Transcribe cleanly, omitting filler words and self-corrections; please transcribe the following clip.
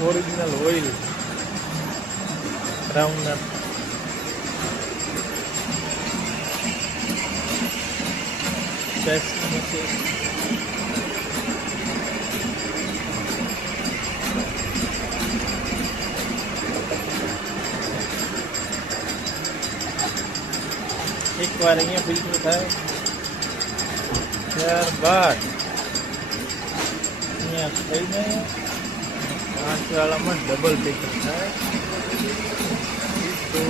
original oil groundnut એકવાર અહીંયા ફિલ્ટર થાય ત્યારબાદ અહીંયા થઈને કાંચવાળામાં ડબલ ફિલ્ટર થાય તો